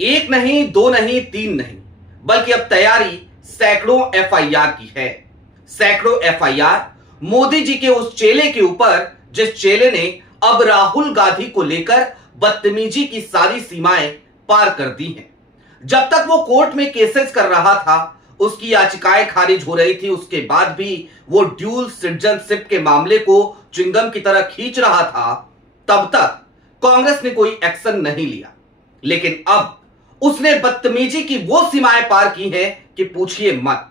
एक नहीं, दो नहीं, तीन नहीं, बल्कि अब तैयारी सैकड़ों एफआईआर की है। सैकड़ों एफआईआर मोदी जी के उस चेले के ऊपर जिस चेले ने अब राहुल गांधी को लेकर बदतमीजी की सारी सीमाएं पार कर दी हैं। जब तक वो कोर्ट में केसेस कर रहा था, उसकी याचिकाएं खारिज हो रही थी, उसके बाद भी वो ड्यूल सिटीजनशिप के मामले को च्युइंगम की तरह खींच रहा था, तब तक कांग्रेस ने कोई एक्शन नहीं लिया। लेकिन अब उसने बदतमीजी की वो सीमाएं पार की हैं कि पूछिए मत।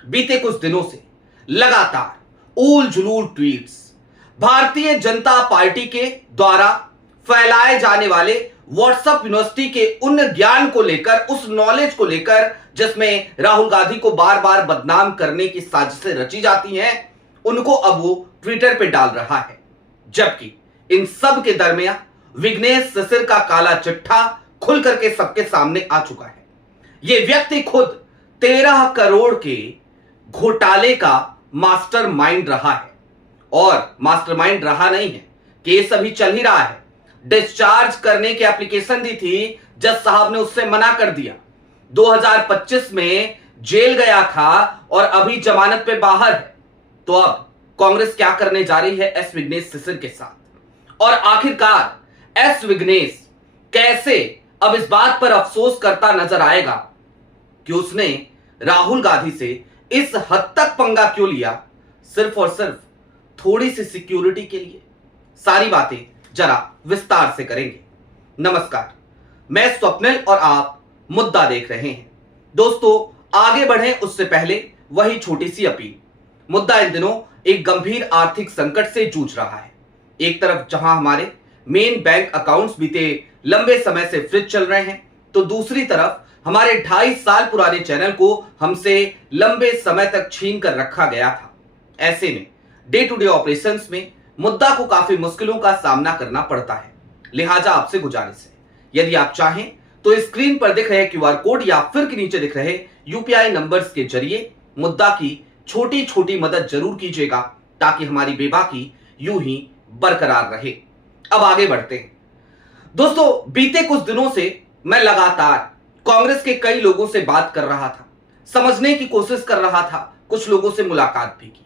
बीते कुछ दिनों से लगातार ऊल जुलूल ट्वीट्स, भारतीय जनता पार्टी के द्वारा फैलाए जाने वाले व्हाट्सएप यूनिवर्सिटी के उन ज्ञान को लेकर, उस नॉलेज को लेकर जिसमें राहुल गांधी को बार बार बदनाम करने की साजिशें रची जाती हैं, उनको अब वो ट्विटर पे डाल रहा है। जबकि इन सब के दरमियान विघ्नेश शिशिर का काला चिट्ठा खुल करके सबके सामने आ चुका है। यह व्यक्ति खुद 13 करोड़ के घोटाले का मास्टरमाइंड रहा है, और मास्टरमाइंड रहा नहीं है, केस अभी चल ही रहा है। डिस्चार्ज करने की एप्लीकेशन दी थी, जज साहब ने उससे मना कर दिया। 2025 में जेल गया था और अभी जमानत पे बाहर है। तो अब कांग्रेस क्या करने जा रही है एस विघ्नेश शिशिर के साथ, और आखिरकार एस विघ्नेश कैसे अब इस बात पर अफसोस करता नजर आएगा कि उसने राहुल गांधी से इस हद तक पंगा क्यों लिया, सिर्फ और सिर्फ थोड़ी सी सिक्योरिटी के लिए। सारी बातें जरा विस्तार से करेंगे। नमस्कार, मैं स्वप्निल और आप मुद्दा देख रहे हैं। दोस्तों, आगे बढ़ें उससे पहले वही छोटी सी अपील। मुद्दा इन दिनों एक गंभीर आर्थिक संकट से जूझ रहा है। एक तरफ जहां हमारे मेन बैंक अकाउंट्स बीते लंबे समय से फ्रीज चल रहे हैं, तो दूसरी तरफ हमारे 2.5 साल पुराने चैनल को हमसे लंबे समय तक छीन कर रखा गया था। ऐसे में डे टू डे ऑपरेशंस में मुद्दा को काफी मुश्किलों का सामना करना पड़ता है। लिहाजा आपसे गुजारिश है, यदि आप चाहें तो स्क्रीन पर दिख रहे क्यूआर कोड या फिर के नीचे दिख रहे यूपीआई नंबर्स के जरिए मुद्दा की छोटी छोटी मदद जरूर कीजिएगा, ताकि हमारी बेबाकी यूं ही बरकरार रहे। अब आगे बढ़ते हैं। दोस्तों, बीते कुछ दिनों से मैं लगातार कांग्रेस के कई लोगों से बात कर रहा था, समझने की कोशिश कर रहा था, कुछ लोगों से मुलाकात भी की,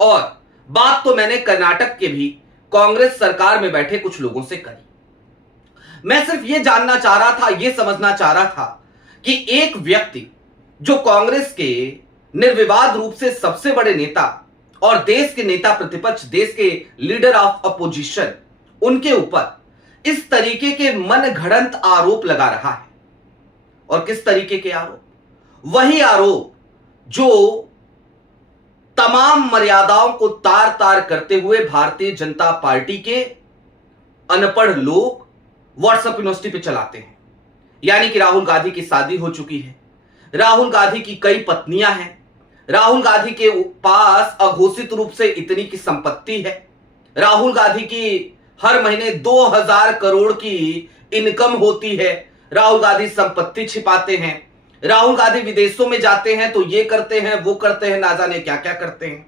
और बात तो मैंने कर्नाटक के भी कांग्रेस सरकार में बैठे कुछ लोगों से करी। मैं सिर्फ यह जानना चाह रहा था, यह समझना चाह रहा था कि एक व्यक्ति जो कांग्रेस के निर्विवाद रूप से सबसे बड़े नेता और देश के नेता प्रतिपक्ष, देश के लीडर ऑफ अपोजिशन, उनके ऊपर इस तरीके के मनगढ़ंत आरोप लगा रहा है। और किस तरीके के आरोप? वही आरोप जो तमाम मर्यादाओं को तार तार करते हुए भारतीय जनता पार्टी के अनपढ़ लोग व्हाट्सएप यूनिवर्सिटी पे चलाते हैं। यानी कि राहुल गांधी की शादी हो चुकी है, राहुल गांधी की कई पत्नियां हैं, राहुल गांधी के पास अघोषित रूप से इतनी की संपत्ति है, राहुल गांधी की हर महीने 2000 करोड़ की इनकम होती है, राहुल गांधी संपत्ति छिपाते हैं, राहुल गांधी विदेशों में जाते हैं तो ये करते हैं, वो करते हैं, ना जाने क्या क्या करते हैं।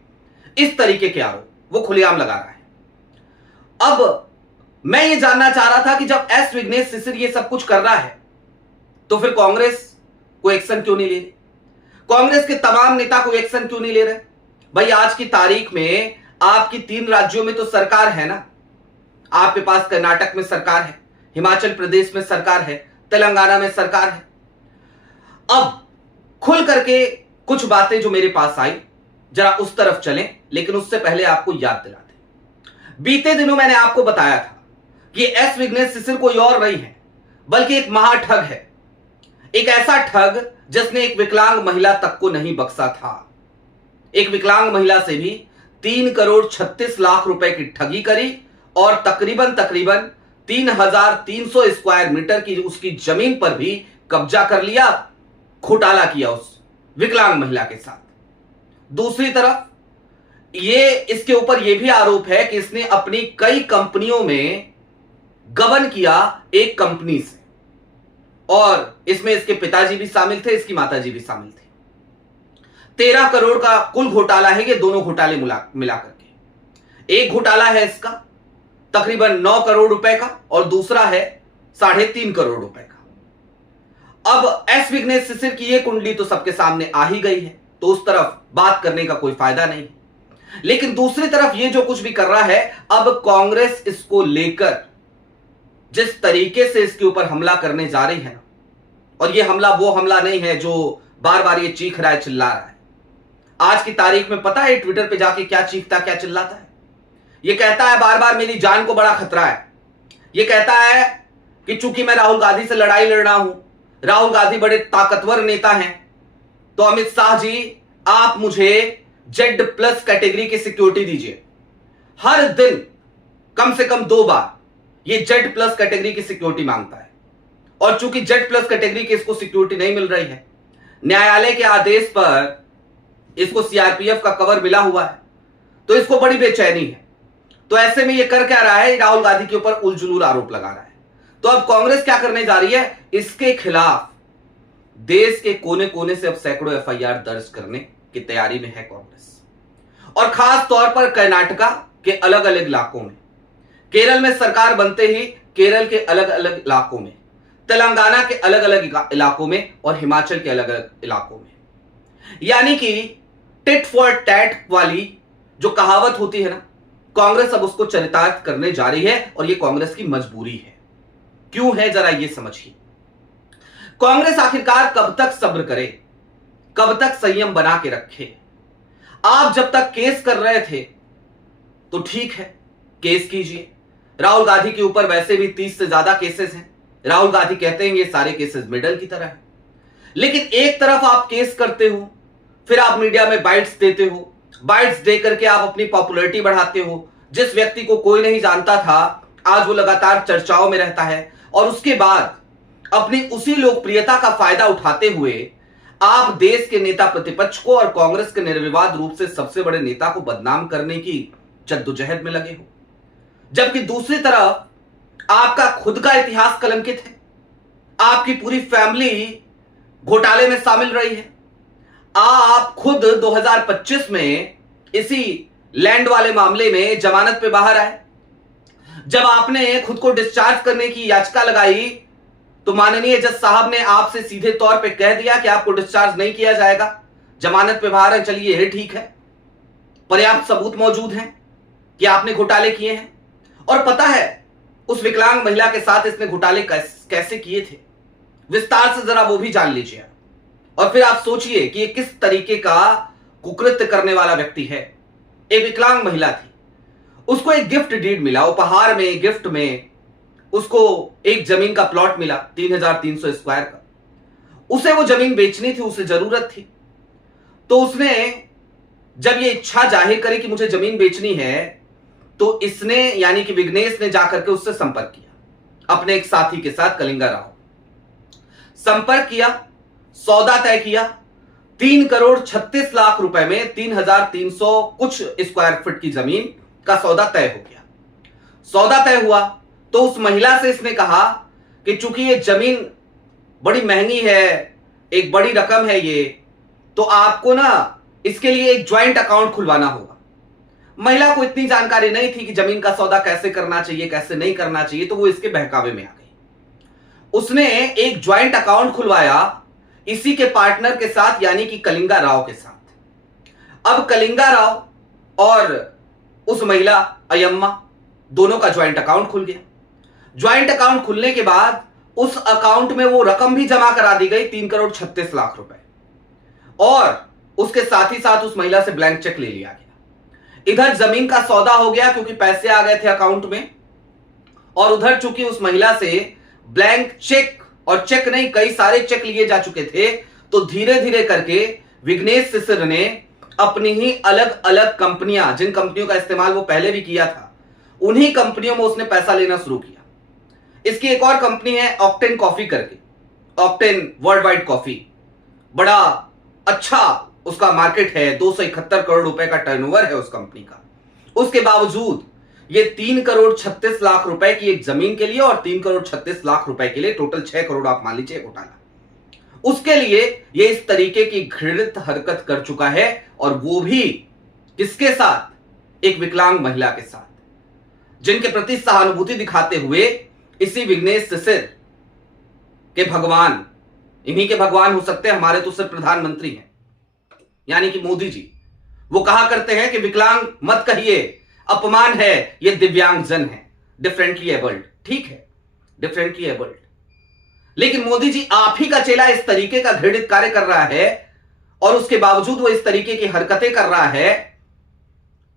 इस तरीके के आरोप वो खुलेआम लगा रहा है। अब मैं ये जानना चाह रहा था कि जब एस विघ्नेश शिशिर ये सब कुछ कर रहा है, तो फिर कांग्रेस को एक्शन क्यों नहीं ले रही? कांग्रेस के तमाम नेता को एक्शन क्यों नहीं ले रहे? भाई, आज की तारीख में आपकी 3 राज्यों में तो सरकार है ना। आपके पास कर्नाटक में सरकार है, हिमाचल प्रदेश में सरकार है, तेलंगाना में सरकार है। अब खुल करके कुछ बातें जो मेरे पास आई, जरा उस तरफ चलें, लेकिन उससे पहले आपको याद दिला दें। बीते दिनों मैंने आपको बताया था कि एस विघ्नेश शिशिर कोई और नहीं है, बल्कि एक महाठग है। एक ऐसा ठग जिसने एक विकलांग महिला तक को नहीं बख्शा था। एक विकलांग महिला से भी 3 करोड़ 36 लाख रुपए की ठगी करी, और तकरीबन 3300 स्क्वायर मीटर की उसकी जमीन पर भी कब्जा कर लिया, घोटाला किया उस विकलांग महिला के साथ। दूसरी तरफ ये इसके ऊपर यह भी आरोप है कि इसने अपनी कई कंपनियों में गबन किया एक कंपनी से, और इसमें इसके पिताजी भी शामिल थे, इसकी माताजी भी शामिल थे। 13 करोड़ का कुल घोटाला है ये, दोनों घोटाले मिला करके। एक घोटाला है इसका तकरीबन 9 करोड़ रुपए का, और दूसरा है 3.5 करोड़ रुपए का। अब एस विघ्नेश शिशिर की यह कुंडली तो सबके सामने आ ही गई है, तो उस तरफ बात करने का कोई फायदा नहीं। लेकिन दूसरी तरफ ये जो कुछ भी कर रहा है, अब कांग्रेस इसको लेकर जिस तरीके से इसके ऊपर हमला करने जा रही है ना, और ये हमला वो हमला नहीं है जो बार बार ये चीख रहा है, चिल्ला रहा है। आज की तारीख में पता है ट्विटर पे जाके क्या चीखता, क्या चिल्लाता है? ये कहता है बार बार मेरी जान को बड़ा खतरा है। ये कहता है कि चूंकि मैं राहुल गांधी से लड़ाई लड़ रहा हूं, राहुल गांधी बड़े ताकतवर नेता हैं, तो अमित शाह जी आप मुझे Z+ कैटेगरी की सिक्योरिटी दीजिए। हर दिन कम से कम 2 बार ये Z+ कैटेगरी की सिक्योरिटी मांगता है, और चूंकि Z+ कैटेगरी की इसको सिक्योरिटी नहीं मिल रही है, न्यायालय के आदेश पर इसको CRPF का कवर मिला हुआ है, तो इसको बड़ी बेचैनी है। तो ऐसे में ये कर क्या रहा है, राहुल गांधी के ऊपर उलझुल आरोप लगा रहा है। तो अब कांग्रेस क्या करने जा रही है, इसके खिलाफ देश के कोने कोने से अब सैकड़ों FIR दर्ज करने की तैयारी में है कांग्रेस। और खास तौर पर कर्नाटका के अलग अलग इलाकों में, केरल में सरकार बनते ही केरल के अलग अलग इलाकों में, तेलंगाना के अलग अलग इलाकों में, और हिमाचल के अलग अलग इलाकों में। यानी कि टिट फॉर टैट वाली जो कहावत होती है ना, कांग्रेस अब उसको चरितार्थ करने जा रही है, और यह कांग्रेस की मजबूरी है। क्यों है, जरा ये समझिए। कांग्रेस आखिरकार कब तक सब्र करे, कब तक संयम बना के रखे? आप जब तक केस कर रहे थे तो ठीक है, केस कीजिए। राहुल गांधी के ऊपर वैसे भी 30 से ज्यादा केसेस हैं। राहुल गांधी कहते हैं ये सारे केसेस मेडल की तरह है। लेकिन एक तरफ आप केस करते हो, फिर आप मीडिया में बाइट्स देते हो, बाइट्स दे करके आप अपनी पॉपुलैरिटी बढ़ाते हो। जिस व्यक्ति को कोई नहीं जानता था, आज वो लगातार चर्चाओं में रहता है, और उसके बाद अपनी उसी लोकप्रियता का फायदा उठाते हुए आप देश के नेता प्रतिपक्ष को और कांग्रेस के निर्विवाद रूप से सबसे बड़े नेता को बदनाम करने की जद्दोजहद में लगे हो। जबकि दूसरी तरफ आपका खुद का इतिहास कलंकित है, आपकी पूरी फैमिली घोटाले में शामिल रही है। आप खुद 2025 में इसी लैंड वाले मामले में जमानत पे बाहर आए। जब आपने खुद को डिस्चार्ज करने की याचिका लगाई, तो माननीय जज साहब ने आपसे सीधे तौर पे कह दिया कि आपको डिस्चार्ज नहीं किया जाएगा, जमानत पे बाहर है। चलिए ये ठीक है, पर्याप्त सबूत मौजूद हैं कि आपने घोटाले किए हैं। और पता है उस विकलांग महिला के साथ इसने घोटाले कैसे किए थे, विस्तार से जरा वो भी जान लीजिए। और फिर आप सोचिए कि ये किस तरीके का कुकृत्य करने वाला व्यक्ति है। एक विकलांग महिला थी, उसको एक गिफ्ट डीड मिला, उपहार में, गिफ्ट में उसको एक जमीन का प्लॉट मिला 3300 स्क्वायर का। उसे वो जमीन बेचनी थी, उसे जरूरत थी। तो उसने जब ये इच्छा जाहिर करी कि मुझे जमीन बेचनी है, तो इसने यानी कि विघ्नेश ने जाकर के उससे संपर्क किया, अपने एक साथी के साथ, कलिंगा राव संपर्क किया, सौदा तय किया। 3,36,00,000 रुपए में 3,300 कुछ स्क्वायर फीट की जमीन का सौदा तय हो गया। सौदा तय हुआ तो उस महिला से इसने कहा कि चूंकि ये जमीन बड़ी महंगी है, एक बड़ी रकम है ये, तो आपको ना इसके लिए एक ज्वाइंट अकाउंट खुलवाना होगा। महिला को इतनी जानकारी नहीं थी कि जमीन का सौदा कैसे करना चाहिए, कैसे नहीं करना चाहिए, तो वो इसके बहकावे में आ गई। उसने एक ज्वाइंट अकाउंट खुलवाया इसी के पार्टनर के साथ, यानी कि कलिंगा राव के साथ। अब कलिंगा राव और उस महिला अयम्मा दोनों का ज्वाइंट अकाउंट खुल गया। ज्वाइंट अकाउंट खुलने के बाद उस अकाउंट में वो रकम भी जमा करा दी गई, 3,36,00,000 रुपए, और उसके साथ ही साथ उस महिला से ब्लैंक चेक ले लिया गया। इधर जमीन का सौदा हो गया क्योंकि पैसे आ गए थे अकाउंट में, और उधर चूंकि उस महिला से ब्लैंक चेक, और चेक नहीं कई सारे चेक लिए जा चुके थे, तो धीरे धीरे करके विघ्नेश शिशिर ने अपनी ही अलग अलग कंपनियां, जिन कंपनियों का इस्तेमाल वो पहले भी किया था, उन्हीं कंपनियों में उसने पैसा लेना शुरू किया। इसकी एक और कंपनी है ऑक्टेन कॉफी करके, ऑक्टेन वर्ल्ड वाइड कॉफी, बड़ा अच्छा उसका मार्केट है, 271 करोड़ रुपए का टर्नओवर है उस कंपनी का। उसके बावजूद ये 3,36,00,000 रुपए की एक जमीन के लिए और 3,36,00,000 रुपए के लिए, टोटल 6 करोड़ आप मान लीजिए घोटाला, उसके लिए ये इस तरीके की घृणित हरकत कर चुका है। और वो भी किसके साथ? एक विकलांग महिला के साथ, जिनके प्रति सहानुभूति दिखाते हुए इसी विघ्नेश शिशिर के भगवान इन्हीं के भगवान हो सकते हैं, हमारे तो सिर्फ प्रधानमंत्री हैं, यानी कि मोदी जी। वो कहा करते हैं कि विकलांग मत कहिए, अपमान है, ये दिव्यांगजन है, डिफरेंटली एबल्ड। ठीक है, डिफरेंटली एबल्ड, लेकिन मोदी जी आप ही का चेला इस तरीके का घृणित कार्य कर रहा है और उसके बावजूद वो इस तरीके की हरकतें कर रहा है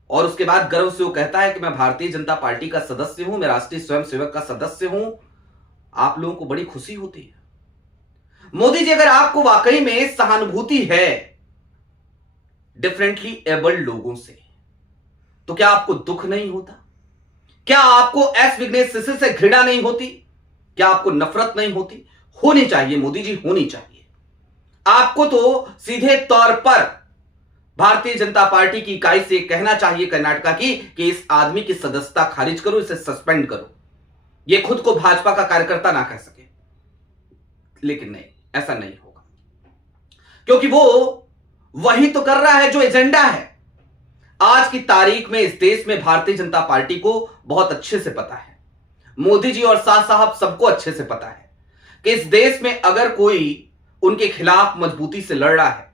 और उसके बाद गर्व से वो कहता है कि मैं भारतीय जनता पार्टी का सदस्य हूं, मैं राष्ट्रीय स्वयंसेवक का सदस्य हूं। आप लोगों को बड़ी खुशी होती है। मोदी जी, अगर आपको वाकई में सहानुभूति है डिफरेंटली एबल्ड लोगों से, तो क्या आपको दुख नहीं होता? क्या आपको एस विघ्नेश शिशिर से घृणा नहीं होती? क्या आपको नफरत नहीं होती? होनी चाहिए मोदी जी, होनी चाहिए। आपको तो सीधे तौर पर भारतीय जनता पार्टी की इकाई से कहना चाहिए कर्नाटका की कि इस आदमी की सदस्यता खारिज करो, इसे सस्पेंड करो। यह खुद को भाजपा का कार्यकर्ता ना कह सके, लेकिन नहीं, ऐसा नहीं होगा, क्योंकि वो वही तो कर रहा है जो एजेंडा है। आज की तारीख में इस देश में भारतीय जनता पार्टी को बहुत अच्छे से पता है, मोदी जी और शाह साहब सबको अच्छे से पता है कि इस देश में अगर कोई उनके खिलाफ मजबूती से लड़ रहा है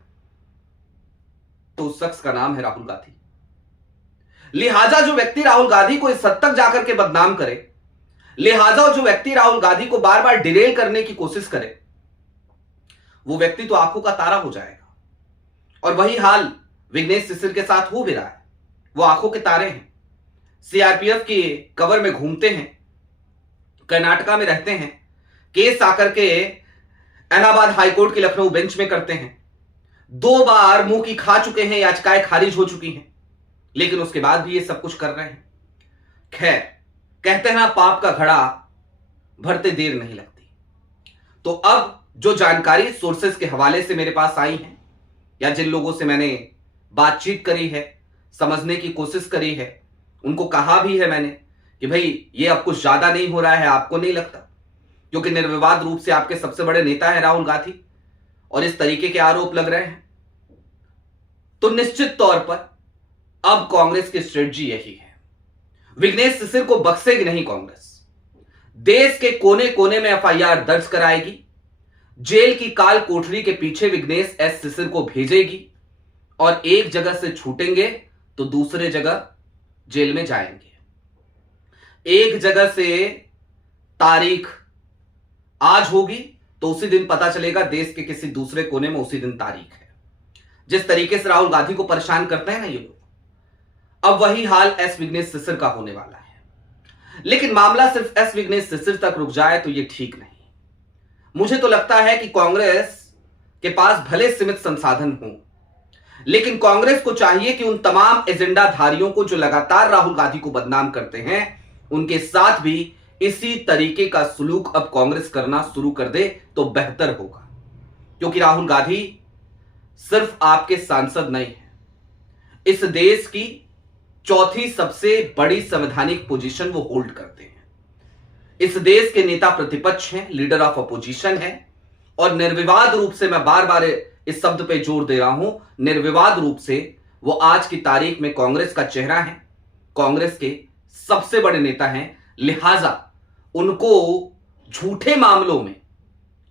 तो उस शख्स का नाम है राहुल गांधी। लिहाजा जो व्यक्ति राहुल गांधी को इस हद तक जाकर के बदनाम करे, लिहाजा जो व्यक्ति राहुल गांधी को बार बार डिरेल करने की कोशिश करे, वो व्यक्ति तो आंखों का तारा हो जाएगा। और वही हाल विघ्नेश शिशिर के साथ हो भी रहा है। वो आंखों के तारे हैं, सीआरपीएफ के कवर में घूमते हैं, कर्नाटका में रहते हैं, केस आकर के इलाहाबाद हाईकोर्ट के लखनऊ बेंच में करते हैं, 2 बार मुंह की खा चुके हैं, याचिकाएं खारिज हो चुकी हैं, लेकिन उसके बाद भी ये सब कुछ कर रहे हैं। खैर, कहते हैं ना, पाप का घड़ा भरते देर नहीं लगती। तो अब जो जानकारी सोर्सेस के हवाले से मेरे पास आई है या जिन लोगों से मैंने बातचीत करी है, समझने की कोशिश करी है, उनको कहा भी है मैंने कि भाई ये अब कुछ ज्यादा नहीं हो रहा है, आपको नहीं लगता? क्योंकि निर्विवाद रूप से आपके सबसे बड़े नेता है राहुल गांधी और इस तरीके के आरोप लग रहे हैं, तो निश्चित तौर पर अब कांग्रेस की स्ट्रेटजी यही है। विघ्नेश शिशिर को बख्शेगी नहीं कांग्रेस। देश के कोने कोने में एफआईआर दर्ज कराएगी, जेल की काल कोठरी के पीछे विघ्नेश एस शिशिर को भेजेगी और एक जगह से छूटेंगे तो दूसरे जगह जेल में जाएंगे। एक जगह से तारीख आज होगी तो उसी दिन पता चलेगा देश के किसी दूसरे कोने में उसी दिन तारीख है। जिस तरीके से राहुल गांधी को परेशान करते हैं ना ये लोग, अब वही हाल एस विघ्नेश शिशिर का होने वाला है। लेकिन मामला सिर्फ एस विघ्नेश शिशिर तक रुक जाए तो ये ठीक नहीं। मुझे तो लगता है कि कांग्रेस के पास भले सीमित संसाधन हों, लेकिन कांग्रेस को चाहिए कि उन तमाम एजेंडाधारियों को जो लगातार राहुल गांधी को बदनाम करते हैं, उनके साथ भी इसी तरीके का सलूक अब कांग्रेस करना शुरू कर दे तो बेहतर होगा। क्योंकि राहुल गांधी सिर्फ आपके सांसद नहीं है, इस देश की चौथी सबसे बड़ी संवैधानिक पोजीशन वो होल्ड करते हैं। इस देश के नेता प्रतिपक्ष हैं, लीडर ऑफ अपोजिशन है, और निर्विवाद रूप से, मैं बार बार इस शब्द पे जोर दे रहा हूं, निर्विवाद रूप से वो आज की तारीख में कांग्रेस का चेहरा है, कांग्रेस के सबसे बड़े नेता हैं। लिहाजा उनको झूठे मामलों में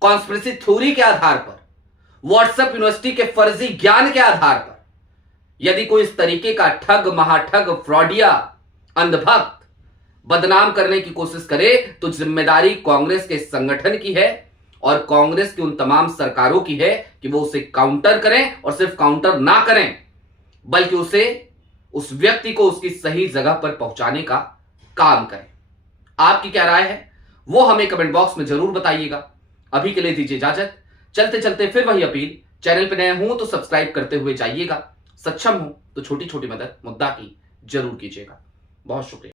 कॉन्स्पिरेसी थ्योरी के आधार पर, व्हाट्सएप यूनिवर्सिटी के फर्जी ज्ञान के आधार पर यदि कोई इस तरीके का ठग, महाठग, फ्रॉडिया, अंधभक्त बदनाम करने की कोशिश करे तो जिम्मेदारी कांग्रेस के संगठन की है और कांग्रेस की उन तमाम सरकारों की है कि वो उसे काउंटर करें, और सिर्फ काउंटर ना करें बल्कि उसे, उस व्यक्ति को उसकी सही जगह पर पहुंचाने का काम करें। आपकी क्या राय है वो हमें कमेंट बॉक्स में जरूर बताइएगा। अभी के लिए दीजिए इजाजत। चलते चलते फिर वही अपील, चैनल पर नए हो तो सब्सक्राइब करते हुए जाइएगा, सक्षम हो तो छोटी छोटी मदद मुद्दा की जरूर कीजिएगा। बहुत शुक्रिया।